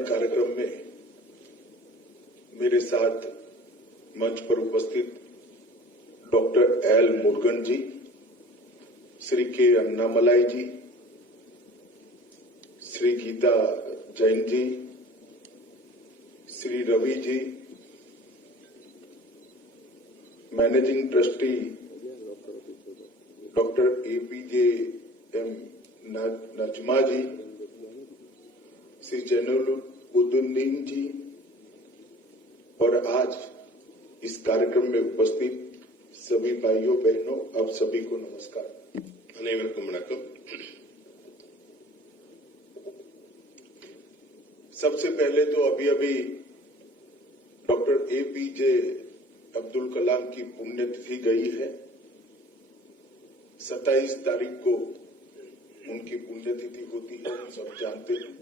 सम्मान कार्यक्रम में मेरे साथ मंच पर उपस्थित doctor L Murugan ji, Shri K Annamalai ji, Shri Geeta Jain ji, Shri Ravi ji, managing trustee doctor APJ M Nazma ji, Shri Jainuluddin ji और आज इस कार्यक्रम में उपस्थित सभी भाइयों बहनों, आप सभी को नमस्कार। அனைவருக்கும் வணக்கம்। सबसे पहले तो अभी डॉक्टर एपीजे अब्दुल कलाम की पुण्यतिथि गई है। 27 तारीख को उनकी पुण्यतिथि होती है, हम सब जानते हैं।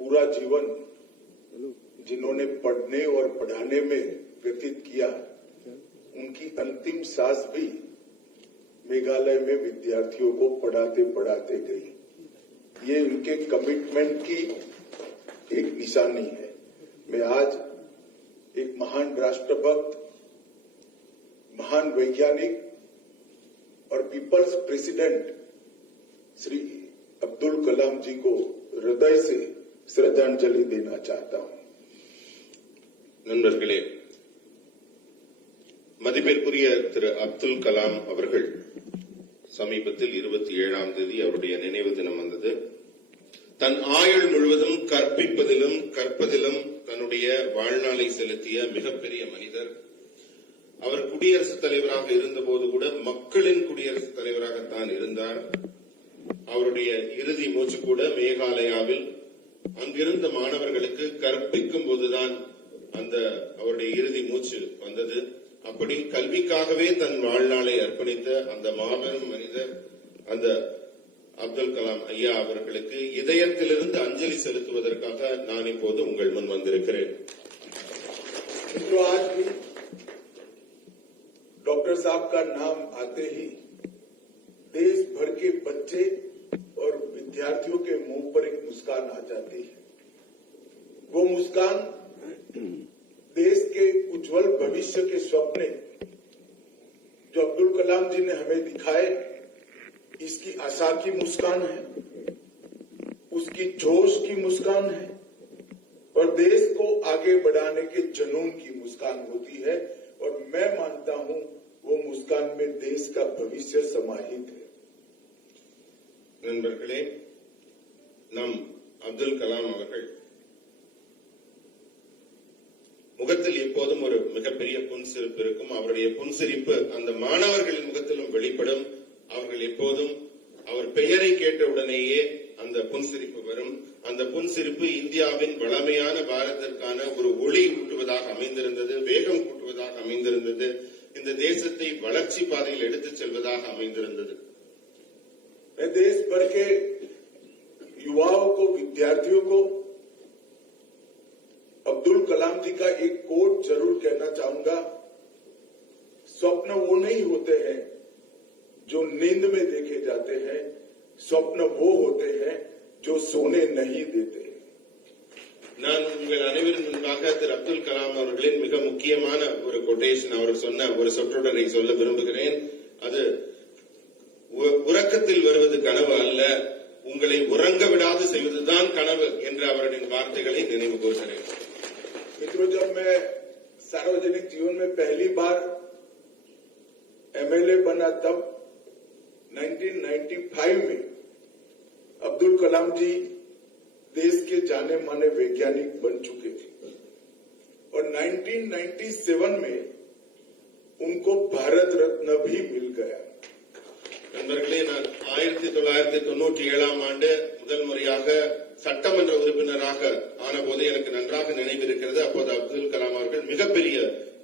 पूरा जीवन जिन्होंने पढ़ने और पढ़ाने में व्यतीत किया, उनकी अंतिम सांस भी मेघालय में विद्यार्थियों को पढ़ाते पढ़ाते गई। ये उनके कमिटमेंट की एक निशानी है। मैं आज एक महान राष्ट्रभक्त, महान वैज्ञानिक और पीपल्स प्रेसिडेंट श्री अब्दुल कलाम जी को हृदय से श्रद्धांजलि देना चाहता हूं। நண்பர்களே, மதிப்பிற்குரிய திரு அப்துல் கலாம் அவர்கள் சமீபத்தில் 27ஆம் தேதி அவருடைய நினைவு தினம் வந்தது. தன் ஆயுள் முழுவதும் கற்பிப்பதிலும் கற்பதிலும் தன்னுடைய வாழ்நாளை செலுத்திய மிகப்பெரிய மனிதர். அவர் குடியரசுத் தலைவராக இருந்தபோது கூட மக்களின் குடியரசுத் தலைவராகத்தான் இருந்தார். அவருடைய இறுதி மூச்சு கூட மேகாலயாவில் அங்கிருந்த மாணவர்களுக்கு கற்பிக்கும் போதுதான் அந்த அவருடைய இறுதி மூச்சு வந்தது. அப்படி கல்விக்காகவே தன் வாழ்நாளை அர்ப்பணித்த அந்த மாபெரும் மனிதர் அந்த அப்துல் கலாம் ஐயா அவர்களுக்கு இதயத்திலிருந்து அஞ்சலி செலுத்துவதற்காக நான் இப்போது உங்கள் முன் வந்திருக்கிறேன். आज भी डॉक्टर साहब का नाम आते ही देश भर के बच्चे और विद्यार्थियों के मुंह पर एक मुस्कान आ जाती है। वो मुस्कान देश के उज्जवल भविष्य के सपने जो अब्दुल कलाम जी ने हमें दिखाए, इसकी आशा की मुस्कान है, उसकी जोश की मुस्कान है और देश को आगे बढ़ाने के जुनून की मुस्कान होती है। और मैं मानता हूं वो मुस्कान में देश का भविष्य समाहित है। நண்பர்களே, நம் அப்துல் கலாம் அவர்கள் முகத்தில் எப்போதும் ஒரு மிகப்பெரிய புன்சிரிப்பு இருக்கும். அவருடைய புன்சிரிப்பு அந்த மாணவர்களின் முகத்திலும் வெளிப்படும். அவர்கள் எப்போதும் அவர் பெயரை கேட்டவுடனேயே அந்த புன்சிரிப்பு வரும். அந்த புன்சிரிப்பு இந்தியாவின் வளமையான பாரதத்திற்கான ஒரு ஒளி ஊட்டுவதாக அமைந்திருந்தது, வேகம் கூட்டுவதாக அமைந்திருந்தது, இந்த தேசத்தை வளர்ச்சி பாதையில் எடுத்துச் செல்வதாக அமைந்திருந்தது. देश भर के युवाओं को, विद्यार्थियों को अब्दुल कलाम जी का एक कोट जरूर कहना चाहूंगा। स्वप्न वो नहीं होते हैं जो नींद में देखे जाते हैं, स्वप्न वो होते हैं जो सोने नहीं देते। நான் உங்கள் அனைவரின் முன்பாக திரு அப்துல் கலாம் அவர்களின் மிக முக்கியமான ஒரு கொட்டேஷன், அவர் சொன்ன ஒரு சொற்றொடரை சொல்ல விரும்புகிறேன். அது உறக்கத்தில் வருவது கனவு அல்ல, உங்களை உறங்க விடாது செய்வதுதான் கனவு என்ற அவரின் வார்த்தைகளை நினைவு கூறுகிறேன். मित्रों, जब मैं सार्वजनिक जीवन में पहली बार एमएलए बना तब 1995 में अब्दुल कलाम जी देश के जाने माने वैज्ञानिक बन चुके थे और 1997 में उनको भारत रत्न भी मिल गया। நண்பர்களே, நான் 1997ஆம் ஆண்டு முதல் முறையாக சட்டமன்ற உறுப்பினராக ஆனபோது எனக்கு நன்றாக நினைவிருக்கிறது. அப்போது அப்துல் கலாம் அவர்கள் மிகப்பெரிய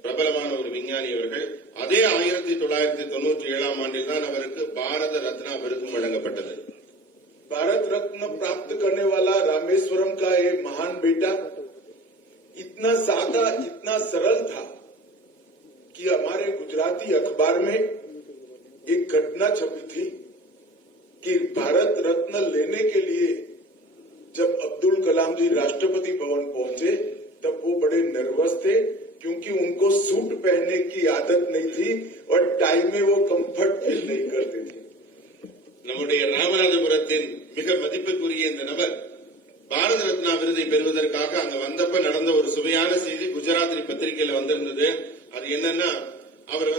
பிரபலமான ஒரு விஞ்ஞானி அவர்கள். அதே 1997ஆம் ஆண்டில் தான் அவருக்கு பாரத ரத்னா விருதும் வழங்கப்பட்டது. भारत रत्न प्राप्त करने वाला रामेश्वरम का ये महान बेटा इतना सादा, इतना सरल था कि हमारे गुजराती अखबार में एक घटना छपी थी कि भारत रत्न लेने के लिए जब अब्दुल कलाम जी राष्ट्रपति भवन पहुंचे तब वो बड़े नर्वस थे, क्योंकि उनको सूट पहनने की आदत नहीं थी और टाई में वो कंफर्ट फील नहीं करते थे। நம்முடைய ராமநாதபுரத்தின் மிக மதிப்புக்குரிய இந்த நபர் பாரத ரத்னா விருதை பெறுவதற்காக அங்க வந்தப்ப நடந்த ஒரு சுவையான செய்தி குஜராத்தி பத்திரிகையில வந்திருந்தது. அது என்னன்னா, அவர்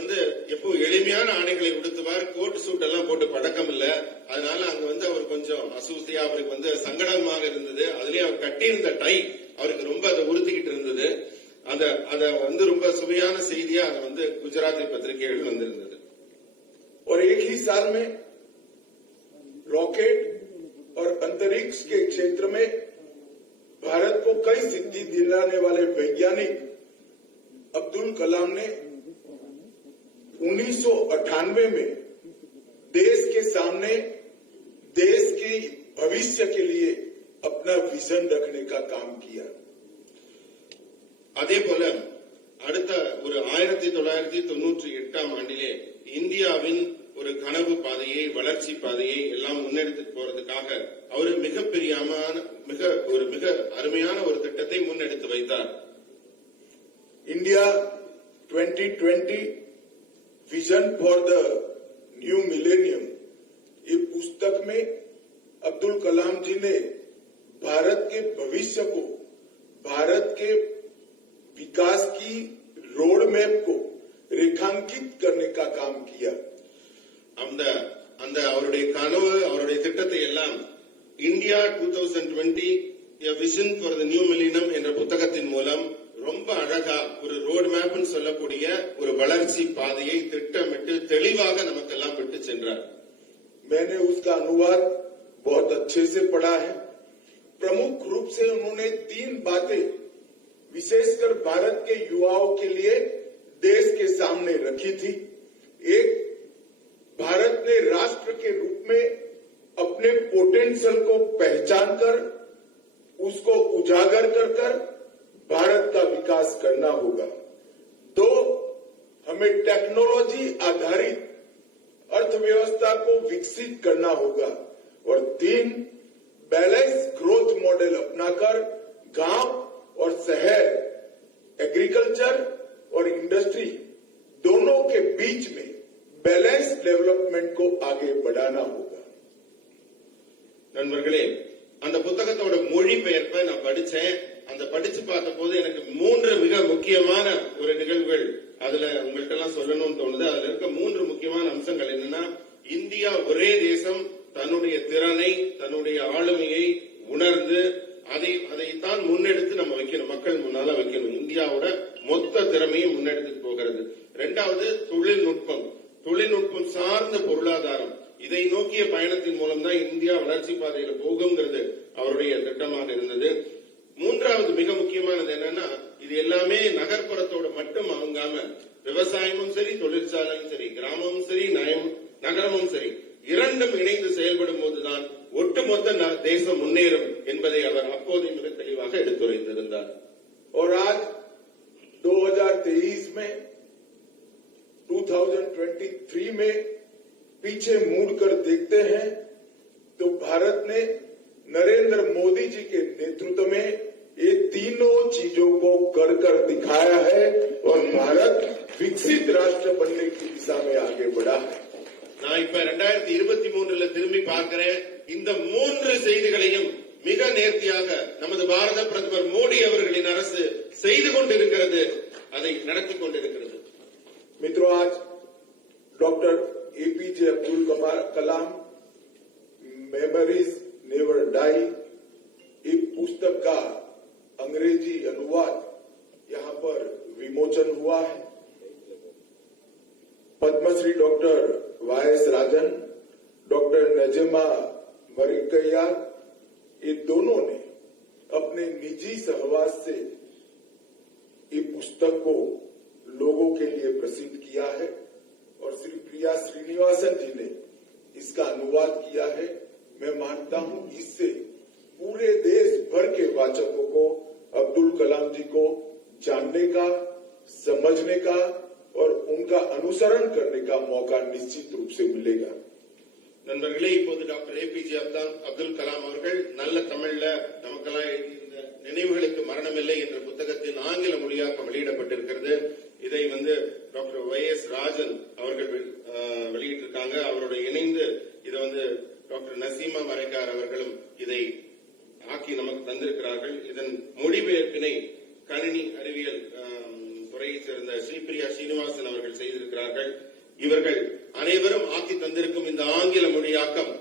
எப்போ எளிமையான ஆடைகளை உடுத்துவார், கோட் சூட் எல்லாம் போட்டு பழக்கம் இல்ல. அதனால அங்க அவர் கொஞ்சம் அசூசியா, அவருக்கு சங்கடமாக இருந்தது. அதுலயே அவர் கட்டியிருந்த டை அவருக்கு ரொம்ப அதை உறுத்திக்கிட்டு இருந்தது. அத ரொம்ப சுவையான செய்தியா அதை குஜராத்தி பத்திரிகைகள் வந்திருந்தது. और एक ही साल में रॉकेट और अंतरिक्ष के क्षेत्र में भारत को कई सिद्धि दिलाने वाले वैज्ञानिक अब्दुल कलाम ने 1998 में देश के सामने देश के भविष्य के लिए अपना विजन रखने का काम किया। அதே போல அடுத்த ஒரு 1998ஆம் ஆண்டிலே இந்தியாவின் ஒரு கனவு பாதையை, வளர்ச்சி பாதையை எல்லாம் முன்னெடுத்து போறதுக்காக அவர் மிக அருமையான ஒரு திட்டத்தை முன்னெடுத்து வைத்தார். इंडिया 2020 vision for the new millennium, ये पुस्तक में अब्दुल कलाम जी ने भारत के भविष्य को, भारत के विकास की रोड मैप को रेखांकित करने का काम किया। அந்த அவருடைய கனவு, அவருடைய திட்டத்தை எல்லாம் இந்தியா 2020 a vision for the new millennium என்ற புத்தகத்தின் மூலம் ரொம்ப அழகா ஒரு ரோட் மேப்னு சொல்லக்கூடிய ஒரு வளர்ச்சி பாதையை திட்டமிட்டு தெளிவாக நமக்கெல்லாம் விட்டு சென்றார். मैंने उसका अनुवाद बहुत अच्छे से पढ़ा है। प्रमुख रूप से उन्होंने 3 बातें विशेषकर भारत के युवाओं के लिए देश के सामने रखी थी। एक, भारत ने राष्ट्र के रूप में अपने पोटेंशियल को पहचान कर उसको उजागर कर भारत का विकास करना होगा। 2, हमें टेक्नोलॉजी आधारित अर्थव्यवस्था को विकसित करना होगा। और 3, बैलेंस ग्रोथ मॉडल अपनाकर गांव और शहर, एग्रीकल्चर और इंडस्ट्री दोनों के बीच में बैलेंस डेवलपमेंट को आगे बढ़ाना होगा। நண்பர்களே, அந்த புத்தகத்தோட மொழிபெயர்ப்பை நான் படிச்சேன். அந்த படிச்சு பார்த்த போது எனக்கு 3 மிக முக்கியமான ஒரு நிகழ்வுகள் அதுல உங்கள்ட்ட எல்லாம் சொல்லணும்னு தோணுது. அதுல இருக்க 3 முக்கியமான அம்சங்கள் என்னன்னா, இந்தியா ஒரே தேசம், தன்னுடைய திறனை, தன்னுடைய ஆளுமையை உணர்ந்து அதைத்தான் முன்னெடுத்து நம்ம வைக்கணும், மக்கள் முன்னால வைக்கணும். இந்தியாவோட மொத்த திறமையும் முன்னெடுத்துட்டு போகிறது. 2வது தொழில்நுட்பம் சார்ந்த பொருளாதாரம், இதை நோக்கிய பயணத்தின் மூலம் தான் இந்தியா வளர்ச்சி பாதையில போகுங்கிறது அவருடைய திட்டமாக இருந்தது. 3வது மிக முக்கியமானது என்னன்னா, இது எல்லாமே நகர்ப்புறத்தோட மட்டும் அணுகாம விவசாயமும் சரி, தொழிற்சாலையும் சரி, கிராமமும் சரி, நகரமும் சரி, இரண்டும் இணைந்து செயல்படும் போதுதான் ஒட்டுமொத்த தேசம் முன்னேறும் என்பதை அவர் அப்போது மிக தெளிவாக எடுத்துரைத்திருந்தார். और आज 2023 में 2023 में पीछे मुड़कर देखते हैं तो भारत ने नरेंद्र मोदी जी के नेतृत्व में ये तीनों चीजों को कर दिखाया है और भारत विकसित राष्ट्र बनने की दिशा में आगे बढ़ा है. நான் இப்ப 2023 திரும்பி பார்க்கிறேன். இந்த 3 செய்திகளையும் மிக நேர்த்தியாக நமது பாரத பிரதமர் மோடி அவர்களின் அரசு செய்து கொண்டிருக்கிறது, அதை நடத்தி கொண்டிருக்கிறது. मित्रों, आज doctor APJ Abdul Kalam memories never die, एक पुस्तक का अंग्रेजी अनुवाद यहाँ पर विमोचन हुआ है. पद्मश्री डॉक्टर वाएस राजन, डॉक्टर नजमा मरिकैया, ये दोनों ने अपने निजी सहवास से ये पुस्तक को लोगों के लिए प्रसिद्ध किया है और श्री प्रिया श्रीनिवासन जी ने इसका अनुवाद किया है. मैं मानता हूं इससे पूरे देश भर के वाचकों को अब्दुल कलाम जी को जानने का, समझने का और उनका अनुसरण करने का मौका निश्चित रूप से मिलेगा. நண்பர்களே, இப்போது டாக்டர் ஏபிஜே அப்துல் கலாம் அவர்கள் நல்ல தமிழ்ல நமக்கெல்லாம் எழுதியிருந்த நினைவுகளுக்கு மரணமில்லை என்ற புத்தகத்தின் ஆங்கில மொழியாக்கம் வெளியிடப்பட்டிருக்கிறது. இதை டாக்டர் YS ராஜன் அவர்கள் வெளியிட்டிருக்காங்க. அவரோட இணைந்து இதை டாக்டர் நசீமா மரைக்கார் அவர்களும் இதை ஆக்கி நமக்கு தந்திருக்கிறார்கள். இதன் மொழிபெயர்ப்பினை கணினி அறிவியல் துறையைச் சேர்ந்த ஸ்ரீபிரியா ஸ்ரீனிவாசன் அவர்கள் செய்திருக்கிறார்கள். இவர்கள் அனைவரும் ஆக்கி தந்திருக்கும் இந்த ஆங்கில மொழியாக்கம்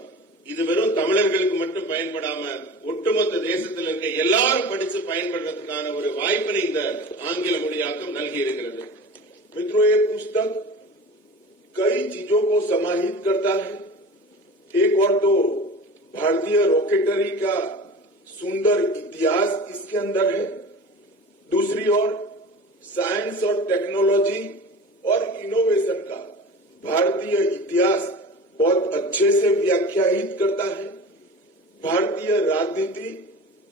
இது வெறும் தமிழர்களுக்கு மட்டும் பயன்படாம ஒட்டுமொத்த தேசத்தில் இருக்க எல்லாரும் படிச்சு பயன்படுறதுக்கான ஒரு வாய்ப்பினை இந்த ஆங்கில மொழியாக்கம் நல்கி இருக்கிறது. मित्रों, ये पुस्तक कई चीजों को समाहित करता है. एक और तो भारतीय रॉकेटरी का सुंदर इतिहास इसके अंदर है. दूसरी ओर साइंस और टेक्नोलॉजी और इनोवेशन का भारतीय इतिहास बहुत अच्छे से व्याख्यायित करता है. भारतीय राजनीति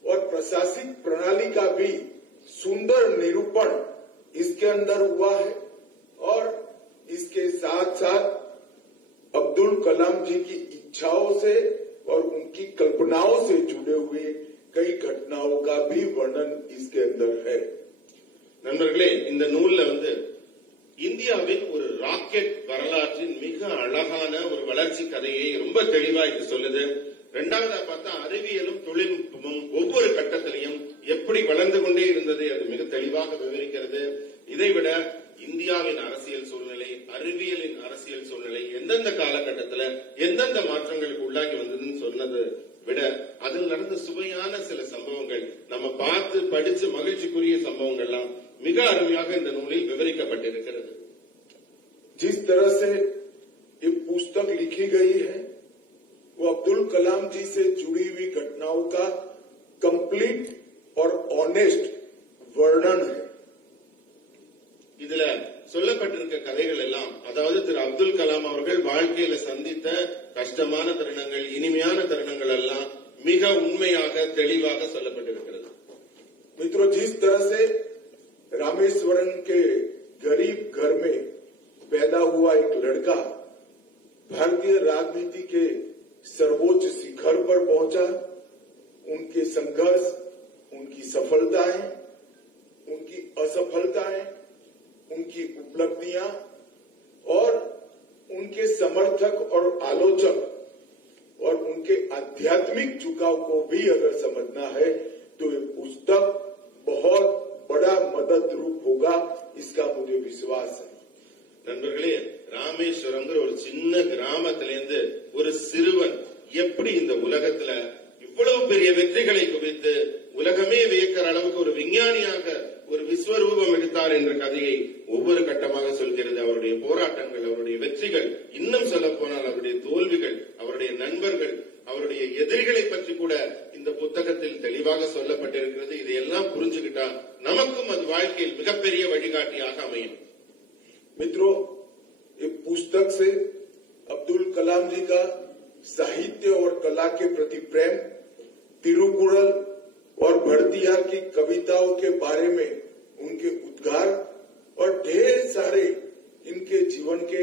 और प्रशासनिक प्रणाली का भी सुंदर निरूपण इसके अंदर हुआ है. और इसके साथ साथ अब्दुल कलाम जी की इच्छाओं से और उनकी कल्पनाओं से जुड़े हुए कई घटनाओं का भी वर्णन इसके अंदर है. நண்பர்களே, இந்த நூல்ல இந்தியாவின் ஒரு ராக்கெட் வரலாற்றின் மிக அழகான ஒரு வளர்ச்சி கதையை ரொம்ப தெளிவா இது சொல்லுது. இரண்டாவதா பார்த்தா அறிவியலும் தொழில்நுட்பமும் ஒவ்வொரு கட்டத்திலையும் எப்படி வளர்ந்து கொண்டே இருந்தது அது மிக தெளிவாக விவரிக்கிறது. இதைவிட இந்தியாவின் அரசியல் சூழ்நிலை, அறிவியலின் அரசியல் சூழ்நிலை எந்தெந்த காலகட்டத்தில் எந்தெந்த மாற்றங்களுக்கு உள்ளாகி வந்ததுன்னு சொன்னது விட அதில் நடந்த சுவையான சில சம்பவங்கள், நம்ம பார்த்து படிச்சு மகிழ்ச்சிக்குரிய சம்பவங்கள்லாம் மிக அருமையாக இந்த நூலில் விவரிக்கப்பட்டிருக்கிறது. जिस तरह से ये पुस्तक लिखी गई है वो अब्दुल कलाम जी से जुड़ी हुई घटनाओं का कंप्लीट और ऑनेस्ट वर्णन है. இதுல சொல்லப்பட்டிருக்க கதைகள் எல்லாம், அதாவது திரு அப்துல் கலாம் அவர்கள் வாழ்க்கையில சந்தித்த கஷ்டமான தருணங்கள், இனிமையான தருணங்கள் எல்லாம் மிக உண்மையாக தெளிவாக சொல்லப்பட்டிருக்கிறது. मित्रों, जिस तरह से रामेश्वरम के गरीब घर में पैदा हुआ एक लड़का भारतीय राजनीति के सर्वोच्च शिखर पर पहुंचा, उनके संघर्ष, उनकी सफलताएं, उनकी असफलताएं, उनकी उपलब्धियां और उनके समर्थक और आलोचक और उनके आध्यात्मिक झुकाव को भी अगर समझना है तो ये पुस्तक बहुत बड़ा मदद रूप होगा, इसका मुझे विश्वास है. நண்பர்களே, ராமேஸ்வரம்ங்கிற ஒரு சின்ன கிராமத்திலிருந்து ஒரு சிறுவன் எப்படி இந்த உலகத்துல இவ்வளவு பெரிய வெற்றிகளை குவித்து உலகமே வியக்கிற அளவுக்கு ஒரு விஞ்ஞானியாக ஒரு விஸ்வரூபம் எடுத்தார் என்ற கதையை ஒவ்வொரு கட்டமாக சொல்கிறது. அவருடைய போராட்டங்கள், அவருடைய வெற்றிகள், இன்னும் சொல்ல போனால் அவருடைய தோல்விகள், அவருடைய நண்பர்கள், அவருடைய எதிரிகளை பற்றி கூட இந்த புத்தகத்தில் தெளிவாக சொல்லப்பட்டிருக்கிறது. இதையெல்லாம் புரிஞ்சுக்கிட்டா நமக்கும் அது வாழ்க்கையில் மிகப்பெரிய வழிகாட்டியாக அமையும். मित्रों, ये पुस्तक से अब्दुल कलाम जी का साहित्य और कला के प्रति प्रेम, तिरुकुरल और भड़तियार की कविताओं के बारे में उनके उद्गार और ढेर सारे इनके जीवन के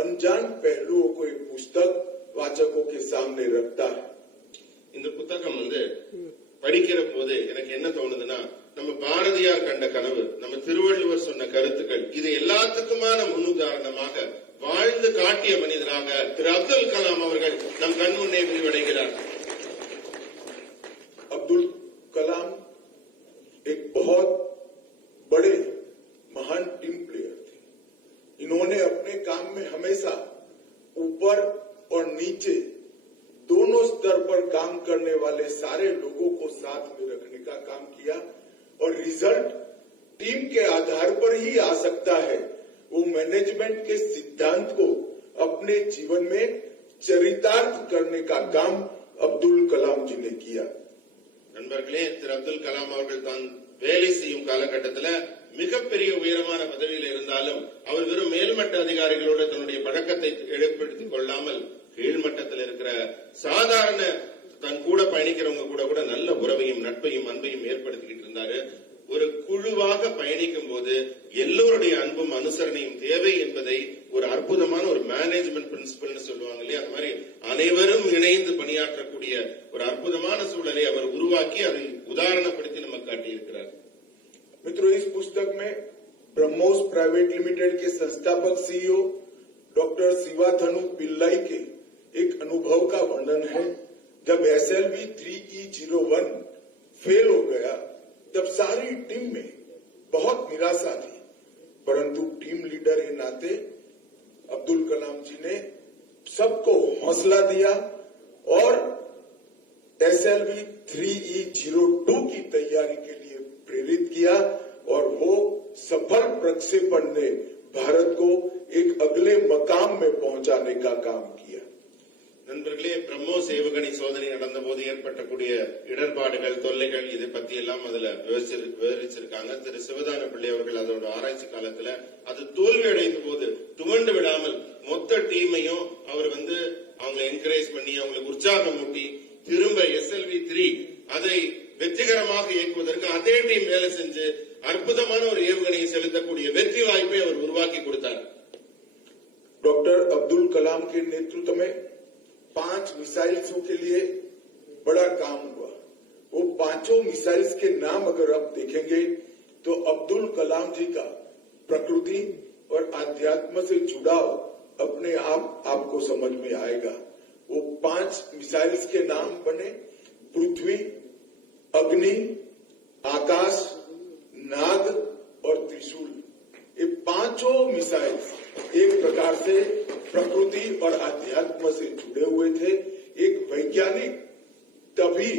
अनजान पहलुओं को एक पुस्तक वाचकों के सामने रखता है. இந்த புத்தகம் படிக்கிற போது எனக்கு என்ன தோணுதுன்னா, நம்ம பாரதியார் கண்ட கனவு, நம்ம திருவள்ளுவர் சொன்ன கருத்துக்கள், இது எல்லாத்துக்குமான முன்னுதாரணமாக வாழ்ந்து காட்டிய மனிதராக திரு அப்துல் கலாம் அவர்கள் நம் கண் முன்னே விரிவடைகிறார். अब्दुल कलाम एक बहुत बड़े महान टीम प्लेयर थे. इन्होंने अपने काम में हमेशा ऊपर और नीचे दोनों स्तर पर काम करने वाले सारे लोगों को साथ में रखने का काम किया और रिजल्ट टीम के आधार पर ही आ सकता है. वो मैनेजमेंट के सिद्धांत को अपने जीवन में चरितार्थ करने का काम अब्दुल कलाम जी ने किया. நண்பர்களே, திரு அப்துல் கலாம் அவர்கள் தான் வேலை செய்யும் காலகட்டத்தில் மிகப்பெரிய உயரமான பதவியில் இருந்தாலும் அவர் வெறும் மேல்மட்ட அதிகாரிகளோடு தன்னுடைய பழக்கத்தை ஏற்படுத்திக் கொள்ளாமல் கீழ்மட்டத்தில் இருக்கிற சாதாரண தன் கூட பயணிக்கிறவங்க கூட நல்ல உறவையும் நட்பையும் அன்பையும் ஏற்படுத்திக்கிட்டு இருந்தாரு. ஒரு குழுவாக பயணிக்கும் போது எல்லோருடைய அன்பும் அனுசரணையும் தேவை என்பதை ஒரு அற்புதமான ஒரு மேனேஜ்மெண்ட் பிரின்சிபல்னு சொல்லுவாங்க இல்லையா, அந்த மாதிரி அனைவரும் இணைந்து பணியாற்றக்கூடிய ஒரு அற்புதமான சூழலை அவர் உருவாக்கி அதை உதாரணப்படுத்தி நமக்கு காட்டியிருக்கிறார். मित्रों, इस पुस्तक में ब्रह्मोस प्राइवेट लिमिटेड के संस्थापक सीईओ डॉक्टर शिवाथनु पिल्लाई के एक अनुभव का वर्णन है। जब SLV 3E01 फेल हो गया तब सारी टीम में बहुत निराशा थी, परंतु टीम लीडर के नाते अब्दुल कलाम जी ने सबको हौसला दिया और SLV 3E02 की तैयारी के लिए प्रेरित किया और वो सफल प्रक्षेपण ने भारत को एक अगले मकाम में पहुंचाने का काम किया. நண்பர்களே, பிரம்மோஸ் ஏவுகணை சோதனை நடந்த போது ஏற்பட்டக்கூடிய இடர்பாடுகள், தொல்லைகள், இதை பத்தி எல்லாம் அதுல விவரிச்சிருக்காங்க. திரு சிவதான பிள்ளை அவர்கள் அதோட ஆராய்ச்சி காலத்துல அது தோல்வி அடைந்த போது துவண்டு விடாமல் மொத்த டீமையும் அவர் அவங்க என்கரேஜ் பண்ணி அவங்களுக்கு உற்சாகம் ஊட்டி திரும்ப SLV 3 அதை வெற்றிகரமாக இயக்குவதற்கு அதே டீம் வேலை செஞ்சு அற்புதமான ஒரு ஏவுகணையை செலுத்தக்கூடிய வெற்றி வாய்ப்பை அவர் உருவாக்கி கொடுத்தார். डॉक्टर अब्दुल कलाम के नेतृत्व में 5 मिसाइल्सों के लिए बड़ा काम हुआ. वो 5 मिसाइल्स के नाम अगर आप देखेंगे तो अब्दुल कलाम जी का प्रकृति और आध्यात्म से जुड़ाव अपने आप आपको समझ में आएगा. वो 5 मिसाइल्स के नाम बने पृथ्वी, अग्नि, आकाश, नाग और त्रिशूल. ये 5 मिसाइल एक प्रकार से प्रकृति और आध्यात्म से जुड़े हुए थे. एक वैज्ञानिक तभी